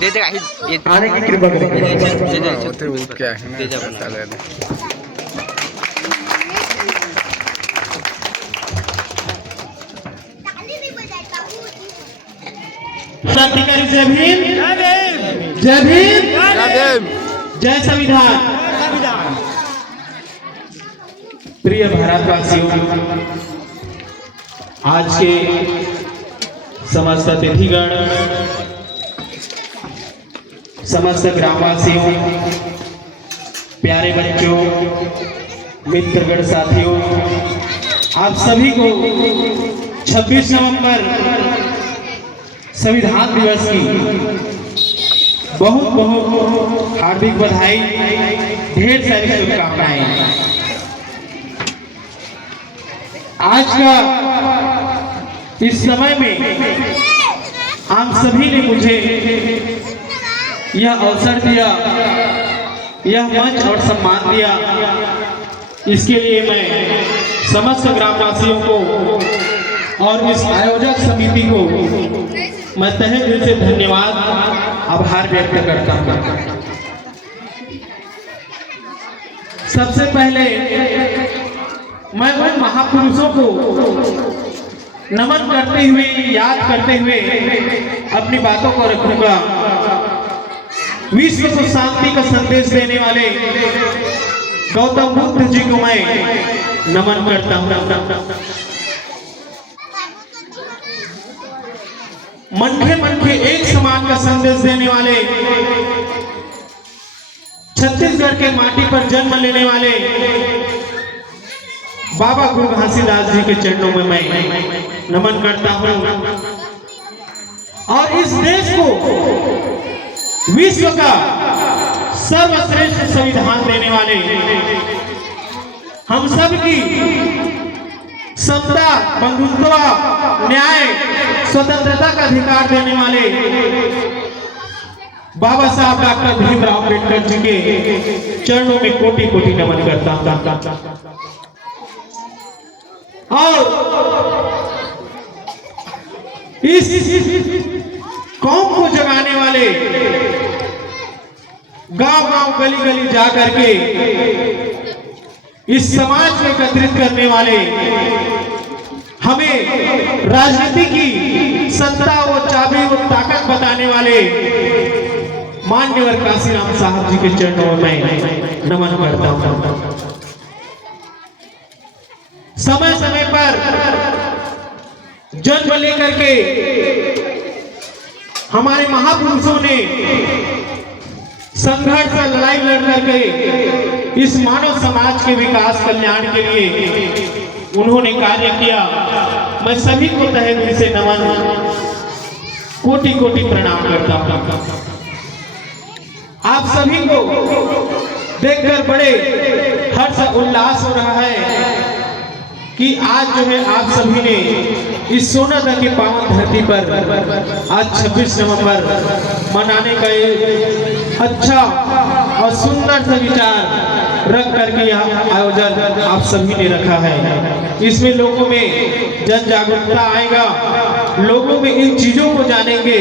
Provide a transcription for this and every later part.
दे देगा आने की कृपा करें। क्या है दे जा क्रांतिकारी जय भीम, जय भीम, जय संविधान। प्रिय भारतवासियों, आज के समस्त अतिथिगण, समस्त ग्रामवासियों, प्यारे बच्चों, मित्रगण, साथियों, आप सभी को 26 नवंबर संविधान दिवस की बहुत बहुत हार्दिक बधाई, ढेर सारी शुभकामनाएं। आज का इस समय में आप सभी ने मुझे यह अवसर दिया, यह मंच और सम्मान दिया, इसके लिए मैं समस्त ग्रामवासियों को और इस आयोजक समिति को मैं तहे दिल से धन्यवाद, आभार व्यक्त करता हूँ। सबसे पहले मैं उन महापुरुषों को नमन करते हुए, याद करते हुए अपनी बातों को रखूंगा। विश्व को शांति का संदेश देने वाले गौतम बुद्ध जी को मैं नमन करता हूँ। मनखे मनखे एक समान का संदेश देने वाले, छत्तीसगढ़ के माटी पर जन्म लेने वाले बाबा गुरु घासीदास जी के चरणों में मैं नमन करता हूं और इस देश को विश्व का सर्वश्रेष्ठ संविधान देने वाले, हम सब की समता, बंधुत्व, न्याय, स्वतंत्रता का अधिकार देने वाले बाबा साहब डॉक्टर भीमराव अम्बेडकर जी के चरणों में कोटि कोटि नमन करता हूं। और इस कौम को जगाने वाले, गांव गांव गली गली जा करके इस समाज को एकत्रित करने वाले, हमें राजनीति की सत्ता और चाबी और ताकत बताने वाले माननीय काशीराम साहब जी के चरणों में मैं नमन करता हूं। समय समय पर जन्म लेकर के हमारे महापुरुषों ने संघर्ष और लड़ाई लड़ करके इस मानव समाज के विकास, कल्याण के लिए उन्होंने कार्य किया। मैं सभी को तहे दिल से नमन, कोटि कोटि प्रणाम करता हूं। आप सभी को देखकर बड़े हर्ष उल्लास हो रहा है कि आज जो है आप सभी ने इस सोनादा की पावन धरती पर आज 26 नवंबर मनाने का एक अच्छा और सुंदर सा विचार रख करके यह आयोजन आप सभी ने रखा है। इसमें लोगों में जन जागरूकता आएगा, लोगों में इन चीजों को जानेंगे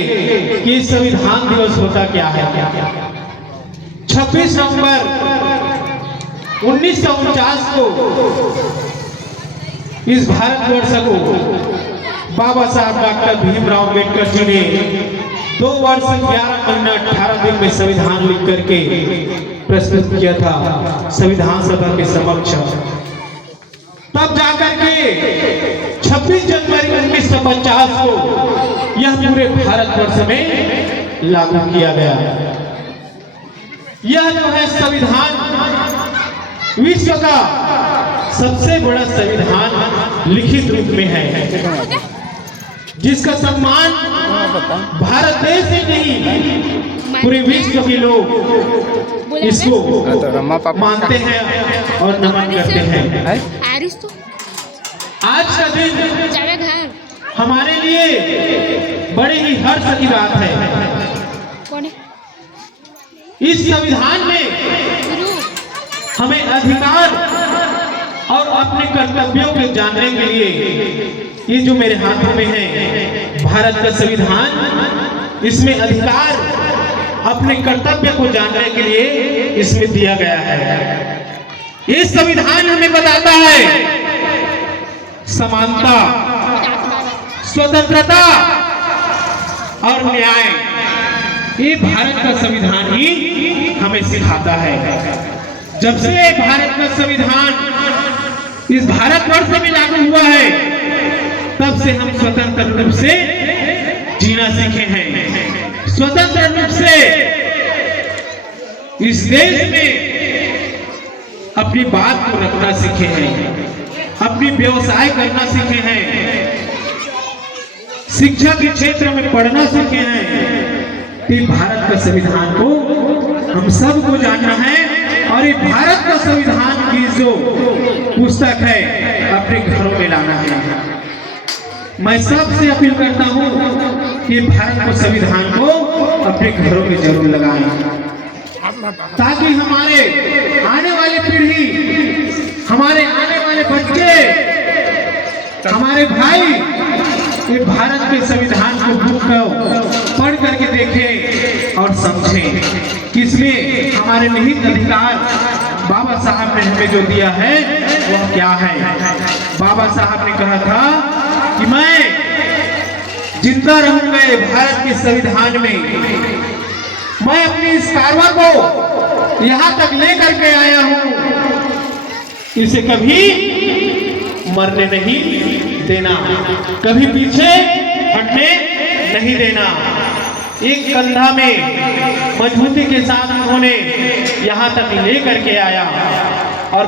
कि संविधान दिवस होता क्या है। 26 नवंबर 1949 को इस भारतवर्ष को बाबा साहब डॉक्टर भीमराव अम्बेडकर जी ने 2 वर्ष 11 महीना 18 दिन में संविधान लिख करके प्रस्तुत किया था संविधान सभा के समक्ष। तब जाकर के 26 जनवरी 1950 को यह पूरे भारतवर्ष में लागू किया गया। यह जो है संविधान विश्व का सबसे बड़ा संविधान लिखित रूप में है, जिसका सम्मान भारत देश ही नहीं पूरे विश्व के लोग इसको मानते हैं और नमन करते हैं। आज का दिन हमारे लिए बड़े ही हर्ष की बात है। इस संविधान में हमें अधिकार और अपने कर्तव्यों के जानने के लिए, ये जो मेरे हाथों में है भारत का संविधान, इसमें अधिकार अपने कर्तव्य को जानने के लिए इसमें दिया गया है। ये संविधान हमें बताता है समानता, स्वतंत्रता और न्याय। ये भारत का संविधान ही हमें सिखाता है। जब से भारत का संविधान इस भारतवर्ष में लागू हुआ है, तब से हम स्वतंत्र रूप से जीना सीखे हैं, स्वतंत्र रूप से इस देश में अपनी बात को रखना सीखे हैं, अपनी व्यवसाय करना सीखे हैं, शिक्षा के क्षेत्र में पढ़ना सीखे हैं। कि भारत का संविधान को हम सबको जानना है और ये भारत का संविधान की जो पुस्तक है अपने घरों में लाना है। मैं सबसे अपील करता हूं कि भारत के संविधान को अपने घरों में जरूर लगाएं, ताकि हमारे आने वाली पीढ़ी, हमारे आने वाले बच्चे, हमारे भाई ये भारत के संविधान को बुक पढ़ करके देखें और समझें कि इसमें हमारे निहित अधिकार बाबा साहब ने हमें जो दिया है वह क्या है। बाबा साहब ने कहा था कि मैं जिंदा रहूंगा भारत के संविधान में, मैं अपनी इस कारवा को यहां तक लेकर के आया हूं, इसे कभी मरने नहीं देना, कभी पीछे हटने नहीं देना। एक कंधा में मजबूती के साथ उन्होंने यहां तक लेकर के आया और